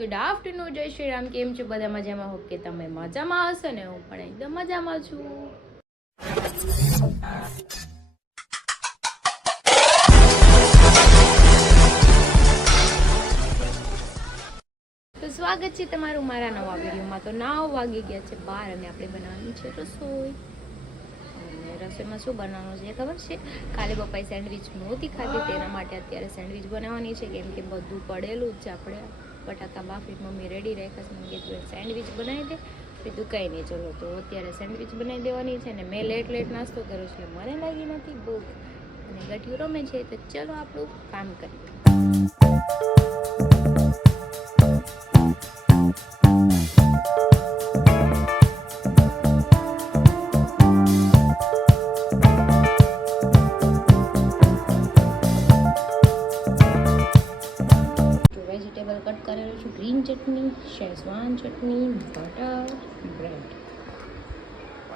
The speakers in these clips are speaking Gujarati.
ગુડ આફ્ટરનૂન, જય શ્રી રામ. કેમ છો બધા? મજામાં? હોપ કે તમે મજામાં હશો ને. હું પણ એકદમ મજામાં છું. તો સ્વાગત છે તમારું મારા નવા વિડીયોમાં. તો 9 વાગી ગયા છે 12 અને આપણે બનાવવાની છે રસોઈ. અને રસોઈમાં શું બનાવવાનું છે ખબર છે? કાલે પપ્પાએ સેન્ડવિચ નહોતી ખાધી, તેના માટે અત્યારે સેન્ડવિચ બનાવવાની છે. કેમ કે બધું પડેલું જ છે. આપણે બટાકા બાફી મમ્મી રેડી રાખ્યા છે. મેં કીધું સેન્ડવિચ બનાવી દે. કીધું કંઈ નહીં, ચલો તો અત્યારે સેન્ડવિચ બનાવી દેવાની છે. ને મેં લેટ નાસ્તો કર્યો છે, મને લાગી નથી ભૂખ અને ગઠિયું રમે છે. તો ચલો આપણું કામ કરીએ. કટ કરેલું છે, ગ્રીન ચટણી, શેઝવાન ચટણી, બટર, બ્રેડ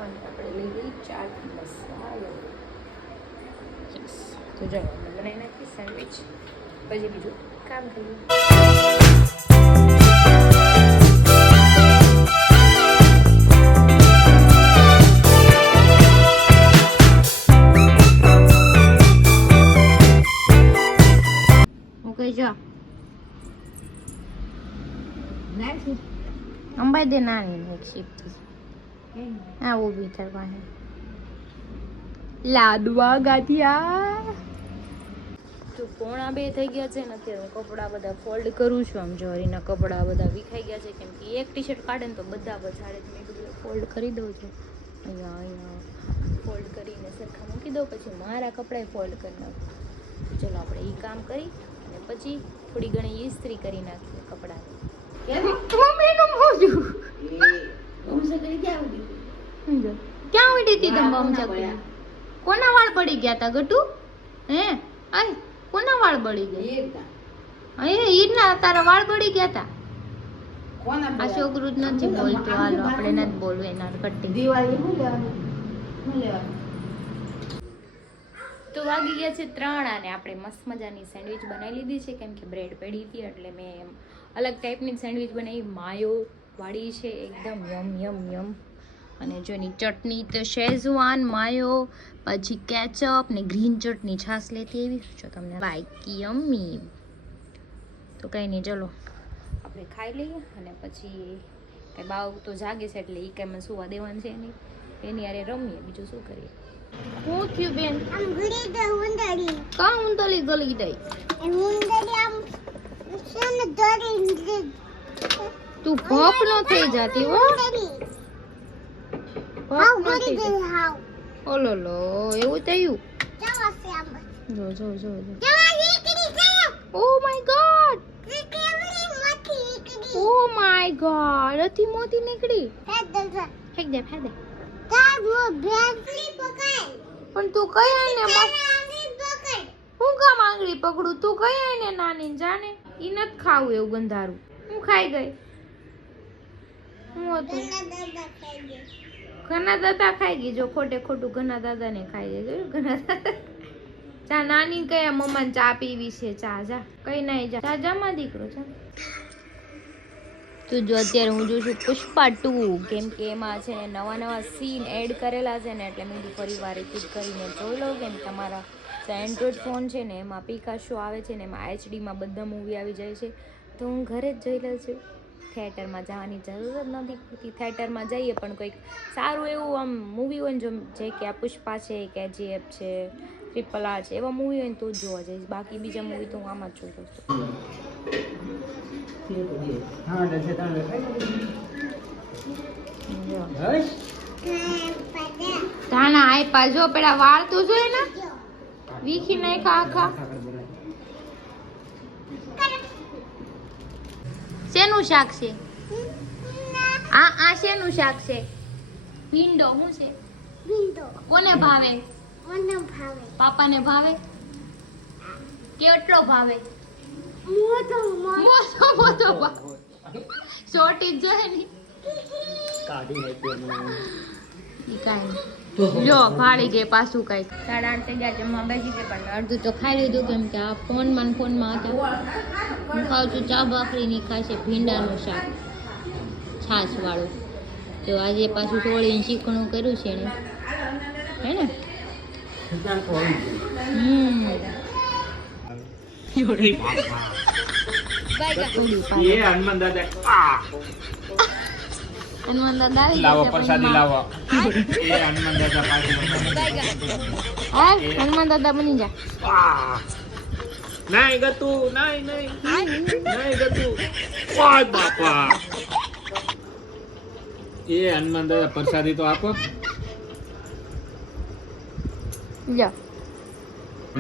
અને આપણે લઈ લઈએ ચાટ મસાલો. તો ચાલો આપણે બનાવી નાખીએ સેન્ડવિચ, પછી બીજું કામ કરીએ. ઓકે જા અંબાઈ દે નાની શિફ્ટ હા ઊભી થાય પાસે લાડવા ગાંઠિયા. તો 1:45 થઈ ગયા છે ને અત્યારે કપડાં બધા ફોલ્ડ કરું છું. આમ જોરીના કપડાં બધા વિખાઈ ગયા છે. કેમ કે એક ટી-શર્ટ કાઢે ને તો બધા પછાડે. મેં કીધું ફોલ્ડ કરી દઉં છું. અહીંયા ફોલ્ડ કરીને સરખા મૂકી દઉં, પછી મારા કપડાં ફોલ્ડ કરી નાખું. ચલો આપણે એ કામ કરી અને પછી થોડી ઘણી ઇસ્ત્રી કરી નાખીએ કપડાં. ક્યાં ઉડી હતી તમે બમચકડી? કોના વાળ પડી ગયા તા ગટુ? હે આય કોના વાળ પડી ગયા? અરે ઈરના તારા વાળ પડી ગયા તા. આ છોકરું જ નથી બોલતો. હાલો આપણે નથી બોલવું એના કટ્ટી. દિવાળી હું લેવાનું. તો વાગી ગયા છે 3 અને આપણે મસ્ત મજાની સેન્ડવિચ બનાવી લીધી છે. કેમ કે બ્રેડ પડી હતી એટલે મેં એમ અલગ ટાઈપની સેન્ડવિચ બનાવી, માયો વાળી છે એકદમ યમ યમ યમ. અને જો એની ચટણી તો શેઝવાન માયો, પછી કેચઅપ ને ગ્રીન ચટણી છાશ લેતી એવી જો તમને બાઈકી યમ્મી. તો કંઈ નહીં, ચલો આપણે ખાઈ લઈએ અને પછી કંઈ બાવ તો જાગે છે એટલે એ કંઈ મને સુવા દેવાનું છે નહીં, એની હારે રમીએ. બીજું શું કરીએ? હું થયું બેન? આમ ગળી દે ઉંદડી. કા ઉંદડી ગળી દઈ? એ ઉંદડી આમ શેને દોડી. તું ભોપ નો થઈ જાતી હો. હાવ ગળી દે હાવ. ઓલો લો એવું થયું. જવા છે આમ. જો જો જો જો. જવા નીકળી ગયો. Oh my God. કેવડી મોટી નીકળી. ઓ માય ગોડ, અતિ મોટી નીકળી. ફેંક દે. ફેંક દે ફેંક દે. તાર મો બેટરી પકડ. પણ તું કઈ આઈને આંગળી પકડ. હું કામ આંગળી પકડું? તું કઈ આઈને નાની જાને ઈ નત ખાવું એવું ગંધારું. હું ખાઈ ગઈ. હું હતું દાદા ખાઈ ગયો. ઘના દાદા ખાઈ ગઈ. જો ખોટે ખોટું ઘના દાદા ને ખાઈ જાય. જોયું ઘના દાદા. ચા નાની કયા મમ્માને ચા પીવી છે? ચા જા કઈ નહીં જા. ચા જામાં દીકરો ચા. તો જો અત્યારે હું જોઉં છું પુષ્પા 2. કેમ કે એમાં છે ને નવા સીન એડ કરેલા છે ને એટલે મેં ફરી વાર રિપીટ કરીને જોઈ લઉં. કેમ તમારા જે એન્ડ્રોઈડ ફોન છે ને એમાં પિકાસો આવે છે ને એમાં HD-માં બધા મૂવી આવી જાય છે. તો હું ઘરે જ જોઈ લઉં છું. થિયેટરમાં જવાની જરૂર જ નથી પડતી. થિયેટરમાં જઈએ પણ કોઈક સારું એવું આમ મૂવી હોય ને, જો જે કે આ પુષ્પા છે, KGF છે, RRR છે, એવા મૂવી હોય ને તો જ જોવા જઈશ. બાકી બીજા મૂવી તો હું આમાં જ જોઈ લઉં છું. ધાણા આપ્યા જો પેલા વાળ તો જોઈ ને વીખી નાખ્યા આખા. શેનું શાક છે આ શેનું શાક છે? ભીંડો. શું છે વિંડો? કોને ભાવે? મને ભાવે. પાપાને ભાવે? કેટલો ભાવે? મોટો મોટો ભાવે. છોટી જ જાય ને કાઢી નાખ્યો ઈ કાંઈ જો ફાળી ગઈ પાછું કઈક 8:30 થઈ ગયા જમવા બેસી ગઈ પણ અડધું તો ખાઈ લીધું કેમ કે આ ફોનમાં હતા હું ખાઉં છું ચા ભાખરી ની ખાશે ભીંડાનું શાક છાશ વાળું તો આજે પાછું સોળીને શીખણું કર્યું છે એને હે ને ये हनुमान दादा હનુમાન દાદા આવી लावो ગયા છે प्रसादी પણ लावो ये हनुमान दादा पास હા હનુમાન દાદા બની જા नहीं गतू नहीं नहीं गतू ओय बापा ये हनुमान दादा प्रसादी तो आपो જા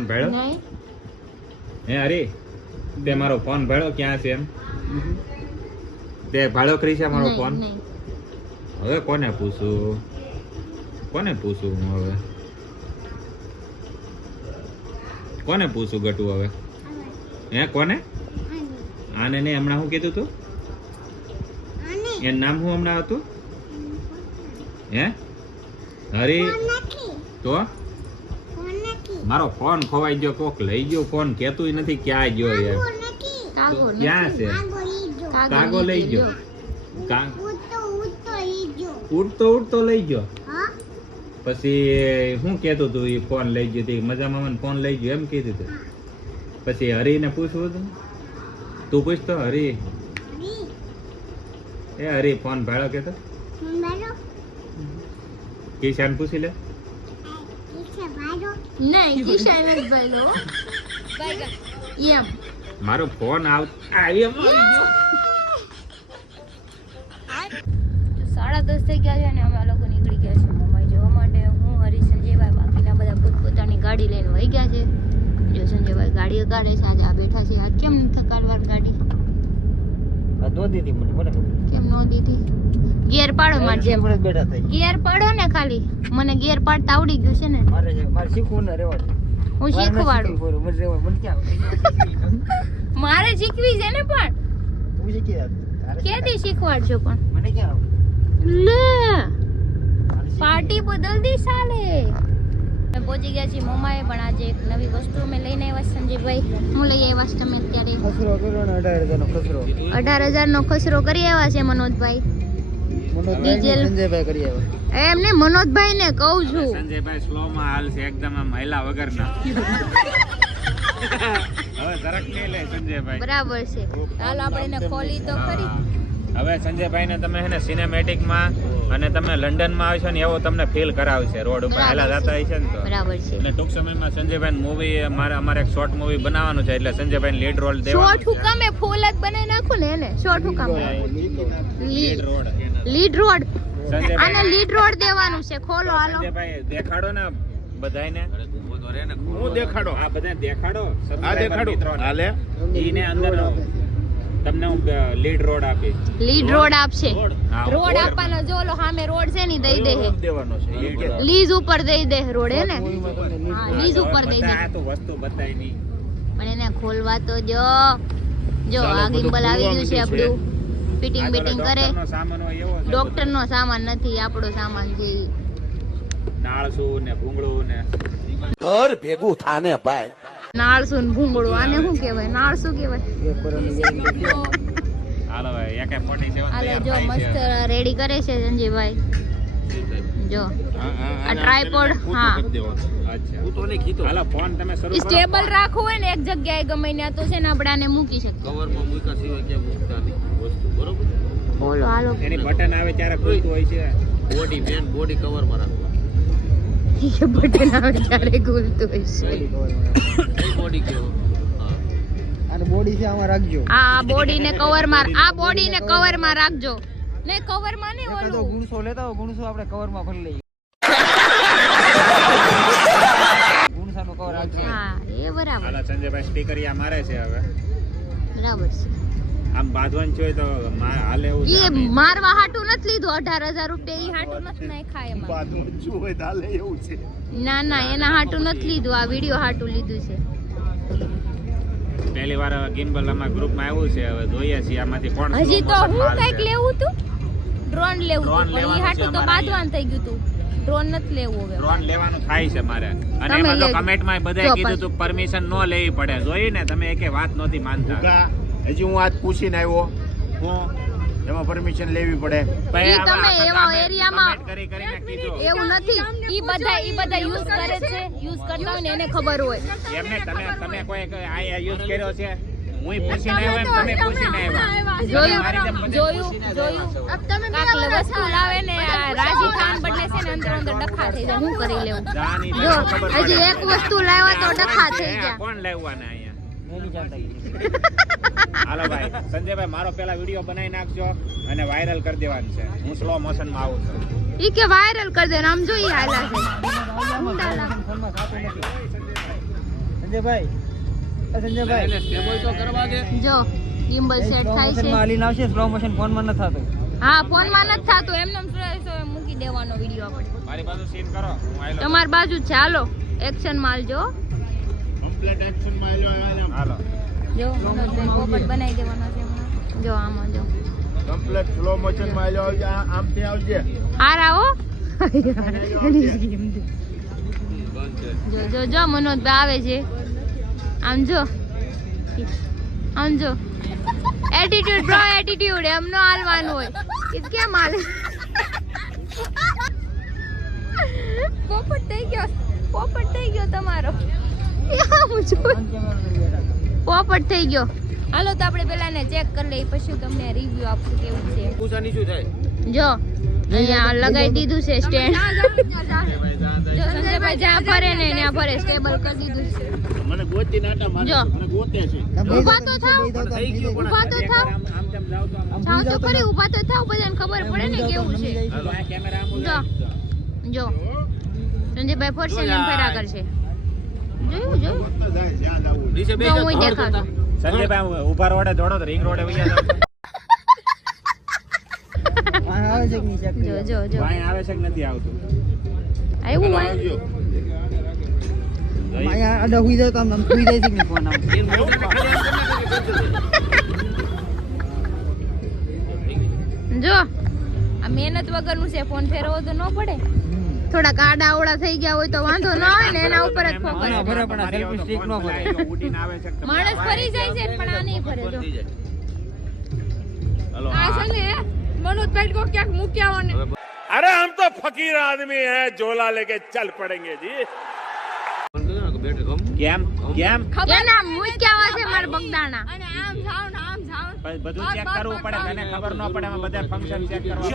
भेड़ो નહીં हे अरे ते मारो फोन भेड़ो क्या છે એમ તે ભાડો કરી છે મારો ફોન નહીં હવે કોને પૂછું હું હવે કોને પૂછું ગટુ હવે હે કોને આને ને હમણાં શું કીધું તું એનું નામ શું હમણાં હતું હે હરી તો મારો ફોન ખોવાઈ ગયો કોક લઈ ગયો ફોન કેતું નથી ક્યાં ગયો યાર કાગો ક્યાં છે કાગો લઈ ગયો ઉડતો લઈ ગયો પછી શું કેતું તું એ ફોન લઈ ગયો તી મજામાં મને ફોન લઈ ગયો એમ કીધું તું પછી હરીને પૂછવું હતું તું પૂછતો હરી એ હરી ફોન ભાડો કેતો કિશાન પૂછી લે નહીં કિશાન જ ભાઈલો એમ મારો ફોન આવ્યો 10:30 થઈ ગયા છે અને અમે આ લોકો નીકળી ગયા છે મુંબઈ જવા માટે હું હરી સંજયભાઈ બાકીના બધા પોતપોતાની ગાડી લઈને વહી ગયા છે જો સંજયભાઈ ગાડીઓ કાઢે છે આજે આ બેઠા છે આ કેમ નથી કાઢવાર ગાડી કેમ નો દીધી ગિયર પાડો માર જેમ ગિયર પાડો ને ખાલી મને ગિયર પાડતા આવડી ગયું છે ને હું શીખવાડું મારે શીખવી છે ને પણ કેદી શીખવાડજો પણ લે પાર્ટી બદલતી સાલે અમે પહોંચી ગયા છીએ મોમાએ પણ આજે એક નવી વસ્તુ અમે લઈને આવ્યા સંજયભાઈ હું લઈ આવ્યા છે તમે અત્યારે 18,000 નો ખસરો કરી આવ્યા છે મનોજભાઈ સંજયભાઈ કરી આવ્યા એમ ને મનોજભાઈ ને કહું છું સંજયભાઈ સ્લો માં હાલ છે એકદમ આમ મહિલા વગરના હવે જરાક નહીં લે સંજયભાઈ બરાબર છે હાલ આપણે એને ખોલી તો ખરી હવે સંજયભાઈ ને તમે હે ને સિનેમેટિક માં અને તમે લંડન માં આવશો ને એવો તમને ફીલ કરાવશે રોડ ઉપર હાલા જતા હશે ને તો બરાબર છે એટલે ટૂંક સમયમાં સંજયભાઈ મૂવી અમારે એક શોર્ટ મૂવી બનાવવાનું છે એટલે સંજયભાઈ લીડ રોલ શોર્ટ દેવાનો હુકામે ફૂલ જ બનાવી નાખું ને એને શોર્ટ હુકામે lead rod lead rod Sanjaybhai આને લીડ રોડ દેવાનું છે ખોલો હાલો સંજયભાઈ દેખાડો ને બધાયને હું દેખાડો આ બધા દેખાડો આ દેખાડો હાલે ઈને અંદર તમને હું લીડ રોડ આપીશ લીડ રોડ આપશે હા, રોડ આપવાનો જો ઓલો સામે રોડ છે ને દઈ દે હે દેવાનો છે લીઝ ઉપર દઈ દે રોડ હે ને હા લીઝ ઉપર દઈ દે આ તો વસ્તુ બતાય નહીં પણ એને ખોલવા તો જો આ ગિમ્બલ આવી ગયું છે આપણું ફિટિંગ બીટિંગ કરે ડોક્ટરનો સામાન હોય એવો છે ડોક્ટર નો સામાન નથી આપણો સામાન છે નાળસું ને ભૂંગળું ને ઘર ભેગું થાને ભાઈ નાળસું ને ભૂંગળું આને શું કહેવાય નાળસું કહેવાય હાલો ભાઈ AK 47 હાલે જો મસ્ત રેડી કરે છે સંજયભાઈ જો આ ટ્રાયપોડ હા અચ્છા હું તો નહીં કીધો હાલો ફોન તમે શરૂ કરો સ્ટેબલ રાખવું હોય ને એક જગ્યાએ ગમે ત્યાં તો છે ને આપણે આને મૂકી શકીએ કવરમાં મૂકા સિવાય ક્યાં મૂકતા નહીં વસ્તુ બરોબર બોલો હાલો એની બટન આવે ત્યારે ખુલતું હોય છે બોડી મેન બોડી કવરમાં રાખવા એ બટન આવે ત્યારે ખુલતું હોય છે બોડી કેવો અને બોડી છે આમાં રાખજો આ બોડીને કવરમાં રાખજો ને કવરમાં નહીં એકાદો ઓલું ગુણસો લેતા હોય ગુણસો આપણે કવરમાં ભરી લઈએ ગુણસાનો કવર રાખજો હા એ બરાબર હાલો સંજયભાઈ સ્પીકરિયા મારે છે હવે બરાબર છે આમ બાંધવાનું છે તો હાલે એવું છે એ આમ. મારવા હાટું નથી લીધું 18,000 રૂપિયા ઈ હાટું નથી નાખ્યા એમાં શું હોય તાલે એવું છે ના એના હાટું નથી લીધું આ વિડિયો હાટું લીધું છે પહેલી વાર ગિમ્બલ આમાં ગ્રુપમાં આવ્યું છે હવે જોઈએ છીએ આમાંથી કોણ હજી તો slow motion હું માલ કઈક છે. લેવું તું ડ્રોન લેવું Drone તું પણ ઈ લેવાનું છે હાટું તો અમારે બાંધવાનું થઈ ગયું તું ડ્રોન નથી લેવું હવે ડ્રોન લેવાનું થાય છે મારે અને તમે એમાં તો લેજો. કમેન્ટમાં બધાએ જો કીધું પાછું. તું પરમિશન ન લેવી પડે જોઈ ને તમે એકે વાત નહોતી માનતા ભૂકા, હજી હું આજ પૂછીને આવ્યો હું એમાં પરમિશન લેવી પડે ભાઈ ઈ આવા તમે આખા એવા ગામે એરિયામાં- comment કરીને કીધું એવું નથી ઈ બધા યુઝ કરે છે યુઝ કરતા હોય ને એને ખબર હોય એમને તમે કોઈ આ યુઝ કર્યો છે હું પૂછીને આવ્યો એમ તમે પૂછીને આવ્યા જોયું મારી જેમ બધે જોયું પૂછીને જોયું આવ્યા. કાંક વસ્તુ લાવે ને આ રાજી ખાન બદલે છે ને અંદર અંદર ડખા થઈ જાય હું કરી લેવું જાની જો તને ખબર પડે. હજી એક વસ્તુ લાવ્યા તો ડખા થઈ આ ગયા કોણ લાવવાના અહીંયા મેલી જાતા ગઈ. હાલો ભાઈ સંજયભાઈ મારો પેલા વિડીયો બનાવી નાખજો અને વાયરલ કરી દેવાનું છે હું સ્લો મોશનમાં આવું છું ઈ કે વાયરલ કરી દે ને આમ જોઈ હાલા છે ફોનમાં ખાતું નથી. સંજયભાઈ સંજયભાઈ એને stable તો કરવા દે જો ગિમ્બલ સેટ સ્લો થાય છે મોશનમાં હાલીને આવશે સ્લો મોશન ફોનમાં નથી થતું. હા ફોન માં નથી થતું એમને મૂકી દેવાનો વિડીયો આપણે મારી બાજુ સીન કરો હું આયલો તમારી બાજુ જ છે હાલો એક્શન માલ જો કમ્પ્લીટ એક્શન માં આવ્યો હાલો જો મનોજભાઈ પોપટ બનાવી દેવાનો છે હમણાં. જો આમાં જો કમ્પ્લીટ સ્લો મોશન માં આવ્યો આમથી આવજે હારા હો આવજે. જો જો જો મનોજભાઈ આવે છે આમ જો એટીટ્યુડ બ્રો એટીટ્યુડ એમ નો હાલવાનું હોય ઈ કેમ હાલે પોપટ થઈ ગયો તમારો આમ જો. પોપટ થઈ ગયો હાલો તો આપણે પેલા ને ચેક કરી લઈએ પછી તમને રિવ્યુ આપશું કેવું છે પૂછાની શું થાય જો અહીંયા લગાવી દીધું છે સ્ટેન્ડ જો સંજયભાઈ જ્યાં ફરે ને ત્યાં ફરે સ્ટેબલ કરી દીધું છે મને ગોતી નાટા મારે જો. મને ગોતે છે ઊભા તો થાવ થઈ ગયું પણ ઊભા તો થાવ આમ તેમ જાવ તો આમ જાવ તો ખરી ઊભા તો થાવ બધાને ખબર પડે ને કેવું છે હાલો આ કેમેરા આમ જો જો સંજયભાઈ ફરશે ને એમ ફેરા કરશે જોયું ગોતતા જાય જ્યાં જાવું નીચે જો હું દેખાડું સંજયભાઈ ઉભા રોડે દોડો તો રિંગ રોડે વયા જાવ આ આવે છે કે નહીં check કરી જો લો. જો જો વાય આવે છે કે નથી આવતું આવ્યું હોય આવજો અહીંયા આડા હુઈ જાય તો આમ હુઈ જાય છે કે નહીં ફોન આમ. જો આ મહેનત વગરનું છે ફોન ફેરવો તો ન પડે થોડાક આડા અવળા થઈ ગયા હોય તો વાંધો ન આવે ને એના ઉપર જ ફોકસ ના, ભરે પણ આ selfie stick નો ભરે. ઉડીને આવે છે કે તમે માણસ ફરી જાય છે પણ આ નહીં ફરે જો હાલો આ છે ને મનોજભાઈ કો ક્યાંક મૂક્યા હોય ને अरे हम तो फकीर आदमी हैं झोला लेके चल पड़ेंगे जी કેમ કેમ કેના મૂક્યા હોય છે મારા બગદાણા પછી બધું ચેક કરવું પડે તને ખબર ન પડે એમાં બધા ફંક્શન ચેક કરવા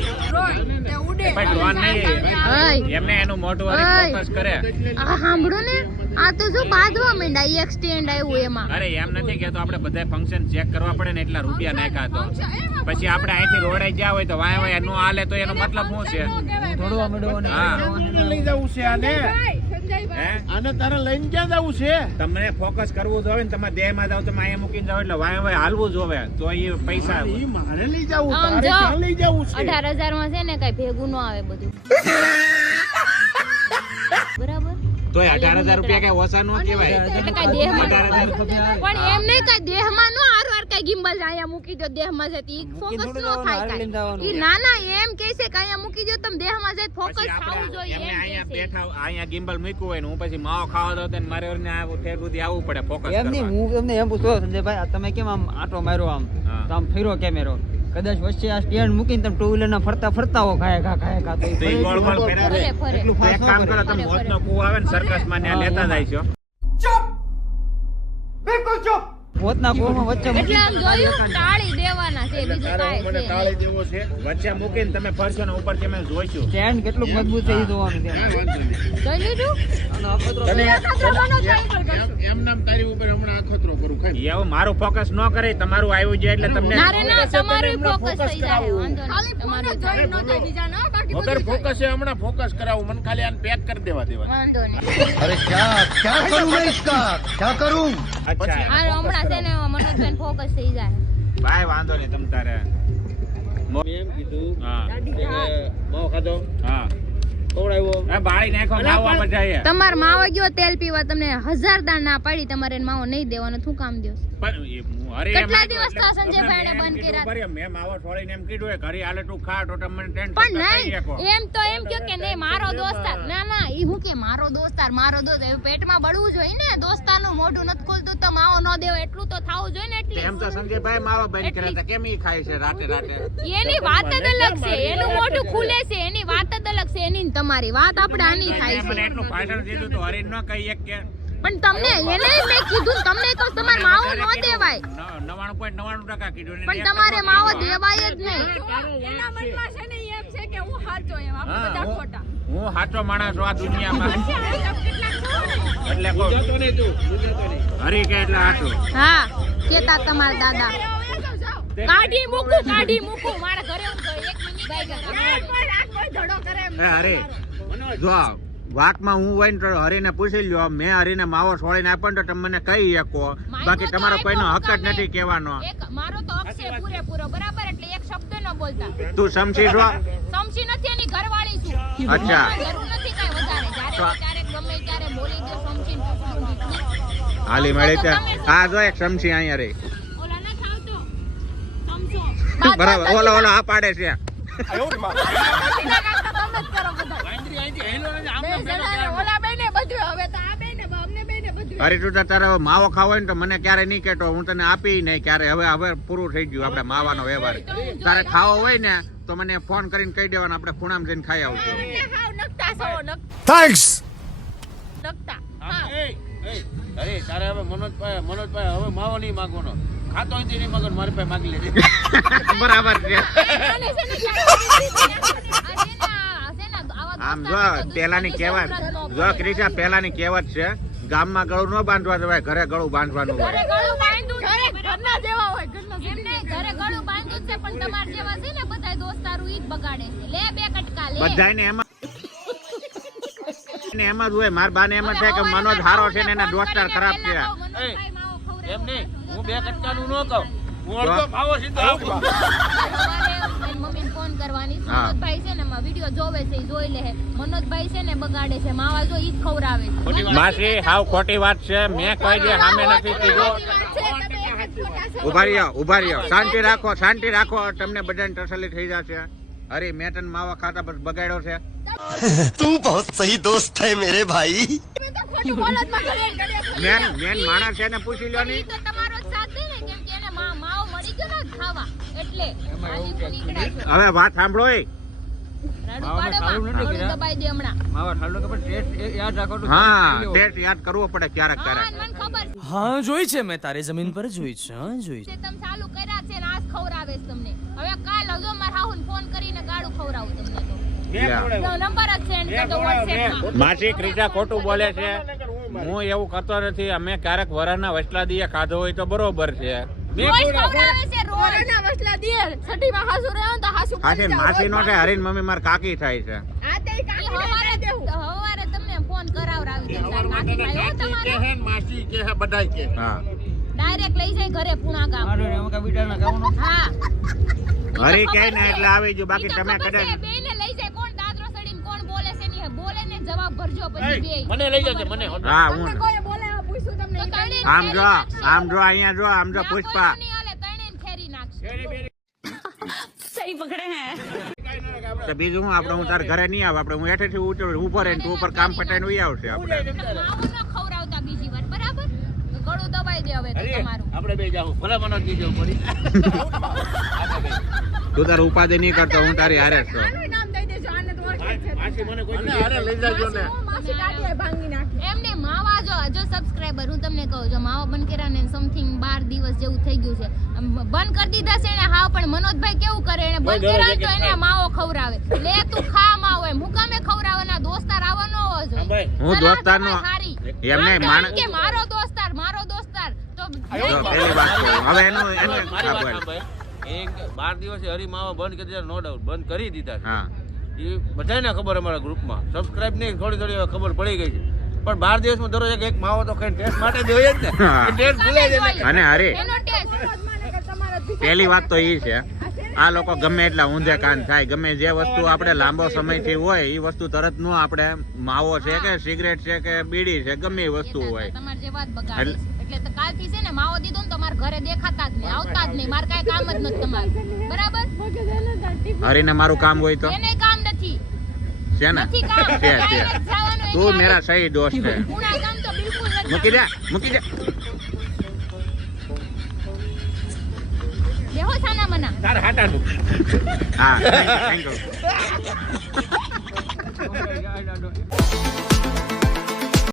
પડે પણ ડ્રોન નહીં ઓય એમને એનું મોટું ઓય. ફોકસ કરે આ સાંભળો ને આ તો જો બાંધવા માંડ્યા ઈ એક સ્ટેન્ડ આવ્યું એમાં અરે એમ નથી કેતો આપણે બધા ફંક્શન ચેક કરવા પડે ને એટલા રૂપિયા નાખ્યા તો પછી આપણે અહીંથી રોડે ગયા હોય તો વાય વાય નો હાલે તો એનો મતલબ શું છે દોડવા માંડ્યો અને હા. લઈ જવું છે આને હે આને તારે લઈને ક્યાં જવું છે તમને ફોકસ કરવું જોવે ને તમારે દેહમાં જાવ તમે અહીંયા મૂકીને જાવ એટલે વાય વાય હાલવું જોવે તો એ પૈસા ઈ મારે લઈ જવું આમ તારે જો. ક્યાં લઈ જવું છે 18,000 માં છે ને કઈ ભેગું ન આવે બધું બરાબર તોય 18,000 રૂપિયા કઈ ઓછા નો કહેવાય એટલે કઈ દેહમાં 18,000 પણ એમ નહીં કઈ દેહમાં નો હારવાર કઈ ગિમ્બલ અહીંયા મૂકી દો દેહમાં જતી ફોકસ થોડું નો થાય જવાનું, હારી લઈને જવાનું. ઈ ના ના એમ કહે છે કે અહીંયા મૂકી દો તમે દેહમાં જાય ફોકસ પછી થવું આપણે જોઈએ એમને એમ અહીંયા કહે છે બેઠા અહીંયા ગિમ્બલ મૂક્યું હોય ને હું પછી માવો ખાવા દઉં તો મારે ઓરને આ ઠેર સુધી આવવું પડે ફોકસ એમ નહીં કરવા હું તમને એમ પૂછતો સંજયભાઈ આ તમે કેમ આમ આટો માર્યો આમ હા. તો આમ ફેરો કેમેરો કદાચ વચ્ચે આ સ્ટેન્ડ મૂકીને તમે ટુ વ્હીલર ના ફરતા હો ખાય ખા તો તો ઈ ગોળ ગોળ ફેરાવે. ફરે ફરે એટલું તો એક ફાસ્ટ કામ ન કરો કરે. તમે મોતનો કૂવો આવે ને સર્કસમાં ત્યાં લેતા જાય છો પોતના કોમાં વચ્ચે એટલે મૂકી આમ જોયું ટાળી દેવાના છે બીજું તારે કાંઈ મને છે તાળી દેવો છે વચ્ચે મૂકીને તમે ફરશો ને ઉપરથી અમે જોઈશું સ્ટેન્ડ કેટલું મજબૂત છે એ જોવાનું છે કાંઈ વાંધો નહીં. જોઈ લીધું તને એમ નામ તારી ઉપર હમણાં આખતરો કરું ખાઈ એવું મારું ફોકસ ન કરે તમારું આવ્યું છે એટલે તમને ના રે ના તમારું ફોકસ થઈ જાય વાંધો નહીં તમારું વગર ફોકસ હમણાં ફોકસ કરાવું મને ખાલી આને પેક કરી દેવા વાંધો નહીં અચ્છા આ હમણાં છે ને મનોજભાઈ ફોકસ થઈ જાય ભાઈ વાંધો નહીં તમ તારે મેં એમ કીધું હા કે માવો ખાધો હા એ બાળી નાખો માવો બધાએ. તમાર માવો ગયો તેલ પીવા, તમને 1000 દાણ ના પાડી, તમારે એને માવો નહીં દેવાનો, શું કામ દ્યો? પણ હરી કેટલા એમ દિવસ થયા સંજયભાઈને મેં બંધ કીધું કર્યા? ખરી, મેં માવો છોડીને એમ કીધું કે ઘરે હાલે તું ખા તો તમને ટેન્શન પણ ખાઈ શકો. નહીં, એમ તો એમ કયો કે નહીં મારો દોસ્તાર, ના ના ઈ હું કે મારો દોસ્તાર એવું પેટમાં બળવું જોઈએ ને, દોસ્તારનું મોઢું નથી ખોલતું તો માવો ન દેવો, એટલું તો થાવું જોઈએ ને. એટલે એમ તો સંજયભાઈ માવો બંધ કર્યા હતા, કેમ ઈ ખાય છે રાતે રાતે? એની વાત જ અલગ છે, એનું મોઢું ખુલે છે, એની વાત જ અલગ છે, એની ને તમારી વાત આપણે આની થાય મને છે. એટલું ભાષણ દીધું તો હરી ન કહી એક કે પણ તમને એને જ મેં કીધું ને, તમને કહું તમારે માવો ન દેવાય, 99.99% કીધું ને પણ તમારે માવો દેવાય જ નહીં. હા, હું સાચો માણસ છું આ દુનિયામાં એટલે કહું હરી કે એટલે સાચું. હા કેતા તમારા દાદા કાઢી મૂકું મારા ઘરે હું તો 1 મિનિટ એ હરી જો વાકમાં હું હોય ને તો હરીને પૂછી લ્યો, મેં હરીને માવો છોડીને આપ્યો ને તો તમે મને કહી શકો, બાકી તમારો કોઈનો હક જ નથી કહેવાનો. મારો તો હક છે પૂરેપૂરો, બરાબર, એટલે એક શબ્દ ન બોલતા. તું સમજી જો. સમજી નથી, એની ઘરવાળી છું. અચ્છા. જરૂર નથી કાંઈ વધારે, જ્યારે ગમે ત્યારે બોલી દો સમજીને પૂછું. હાલી મળી છે આ જો એક સમસી અહીંયા રહી ઓલા ના ખાવતો સમજો બરાબર. ઓલો આ પાડે છે. અરે તું તો તારે માવો ખાવો હોય ને તો મને ક્યારે નહીં કહેતો, હું તને આપી નહીં ક્યારે. હવે પૂરું થઈ ગયું આપણે માવાનો વ્યવહાર. તારે ખાવો હોય ને તો મને ફોન કરીને કહી દેવાનો, આપણે ખૂણામાં જઈને ખાઈ આવજો. थैंक्स અરે તારે હવે મનોજભાઈ હવે માવો નહીં માંગવાનો, ખાતો હોય નહીં માંગવાનો, મારી પાસે માંગી લેજે. બરાબર છે. આમ જો પેલાની કહેવત, જો ક્રિશા પેલાની કહેવત છે, ગામમાં ગળું ન બાંધવા જવાય, ઘરે ગળું બાંધવાનું હોય. ઘરે ગળું બાંધ્યું છે, ઘરના જેવા હોય, એમ નહીં, ઘરે ગળું બાંધ્યું છે, પણ તમાર જેવા છે ને બધા દોસ્તારું ઈ જ બગાડે છે. લે બે કટકા લે. બધાયને એમાં એમ જ હોય. મારા બાને એમ જ થાય કે મનોજ હારો છે ને એના દોસ્તાર ખરાબ છે. એમ નહીં, હું 2 કટકાનું ન કહું, હું અડધો માવો સીધો આપું. મમ્મીને ફોન કરવાની, હા. મનોજભાઈ છે ને વિડિયો જોવે છે, ઈ જોઈ લે. મનોજભાઈ છે ને બગાડે છે માવા, જો ઈ જ ખવડાવે છે. માસી હાવ ખોટી વાત છે, મેં કહી દે સામે નથી કીધું. ઉભા રહ્યો, શાંતિ રાખો, તમને બધાને તસલ્લી થઈ જશે. અરે મેં તને માવા ખાતા બસ બગાડ્યો છે. तू बहुत सही दोस्त है मेरे भाई. મેન માણસ છે ને પૂછી લ્યો ઈ ની. તો તમારો જ સાથ દે ને, કેમ કે એને માવો મળી ગયો ને ખાવા, એટલે આજી નીકળ્યા છે. હવે વાત સાંભળો. રડું પાડો માં, રડું દબાઈ દે હમણાં. માવા ઠાલો કે પણ ટેસ્ટ યાદ રાખો તો હા ટેસ્ટ યાદ કરવો પડે ક્યારેક હા, ક્યારેક. મને ખબર हाँ જોઈ છે મેં તારી જમીન પર જોઈ છે હા જોઈ છે છે, તમે ચાલુ કર્યા છે ને આજ ખવડાવે છે તમને. હવે કાલ હજો મારા હાહુને ફોન કરીને ગાળું ખવડાવું તમને તો. નંબર જ સેન્ડ કરજો WhatsApp માં. માસી ક્રિશા ખોટું બોલે છે, હું એવું કરતો નથી. અમે ક્યારેક વરાના વસલા દીએ ખાધો હોય તો બરોબર છે. રોજ ખવડાવે છે, રોજ. હાસી માસી નો છે, હરીન મમ્મી માર કાકી થાય છે. ઈ હવારે તમને ફોન કરાવરાવી દે. કાકી ભાઈ હો તમારો. કે હે માસી કે હે બધાય કે હા ડાયરેક્ટ લઈ જાય ઘરે પુણા ગામ. એમાં કા બીટાના ગામનો હા. હરી કહે ને એટલે આવી જો, બાકી તમે કદાચ બેને લઈ જાય, કોણ દાદરો સડીને કોણ બોલે છે ની બોલે ને જવાબ ભરજો પછી બે. મને લઈ જજે મને. હા હું તો તણે આમ જો અહીંયા જો, આમ જો પુષ્પા. નહીં હાલે, તણે ખેરી નાખશે. તો બીજું હું આપણે હું તાર ઘરે નહીં આવે, આપણે હું હેઠેથી ઉભો રહીને તું ઉપર કામ પટાઈને ઉઈ આવશે આપણે. માવો ન ખવડાવતા બીજી વાર, બરાબર? ગળું દબાઈ દે હવે તો તમારું. આપણે બે જાવું, ભલે મનોજ ની જવું પડી. તું તાર ઉપાધિ નહીં કરતો, હું તારી હારે છું. માસી મને કોઈ હારે લઈ જાજો ને. એમને માવા જો સબસ્ક્રાઇબર હું તમને કહું, જો માવા બંધ કર્યા ને સમથિંગ 12 દિવસ જેવું થઈ ગયું છે. બંધ કરી દીધા છે એને હાવ, પણ મનોજભાઈ કેવું કરે, એને બંધ કર્યા તો એને માવો ખવડાવે. લે તું ખા માવો, એમ હું કામે ખવડાવવાના, દોસ્તાર આવવાનો હોવો જોઈએ. હું દોસ્તારનો હારી. એમ નહીં માણસ કે મારો દોસ્તાર તો જો પેલી વાત કહું. હવે એનું મારી વાત હા, બોલ. સાંભળ. એક 12 દિવસે હરી માવા બંધ કરી દીધા, નો ડાઉટ બંધ કરી દીધા છે. હા એ બધાને ખબર અમારા ગ્રુપમાં સબસ્ક્રાઇબ નહીં થોડી હવે ખબર પડી ગઈ છે, પણ 12 દિવસમાં દરરોજ એક માવો તો કઈ ટેસ્ટ માટે જોઈએ જ ને. હા. ટેસ્ટ ભૂલાઈ જાય ને. અને હરી એનો ટેસ્ટ પહેલી વાત તો એ છે, આ લોકો ગમે એટલા ઊંધે કાન થાય, ગમે જે વસ્તુ આપણે લાંબો સમયથી હોય એ વસ્તુ તરત નો આપણે માવો છે કે સિગરેટ છે કે બીડી છે ગમે એ વસ્તુ હોય. તમારી જે વાત બગાડે એટલે તો કાલથી છે ને માવો દીધો ને તો મારા ઘરે દેખાતા જ નહીં, આવતા જ નહીં, મારે કાંઈ કામ જ નથી તમારું. બરાબર? હરીને મારું કામ હોય તો એને કામ નથી. છે ને નથી કામ. છે ક્યાંય નથી જવાનું, તું એને મેરા સહી દોસ્ત છે. પૂરા કામ તો બિલકુલ નથી. મૂકી દે મૂકી દે. બેહો સાના મના. તાર હાટાનું હા થેન્ક યુ.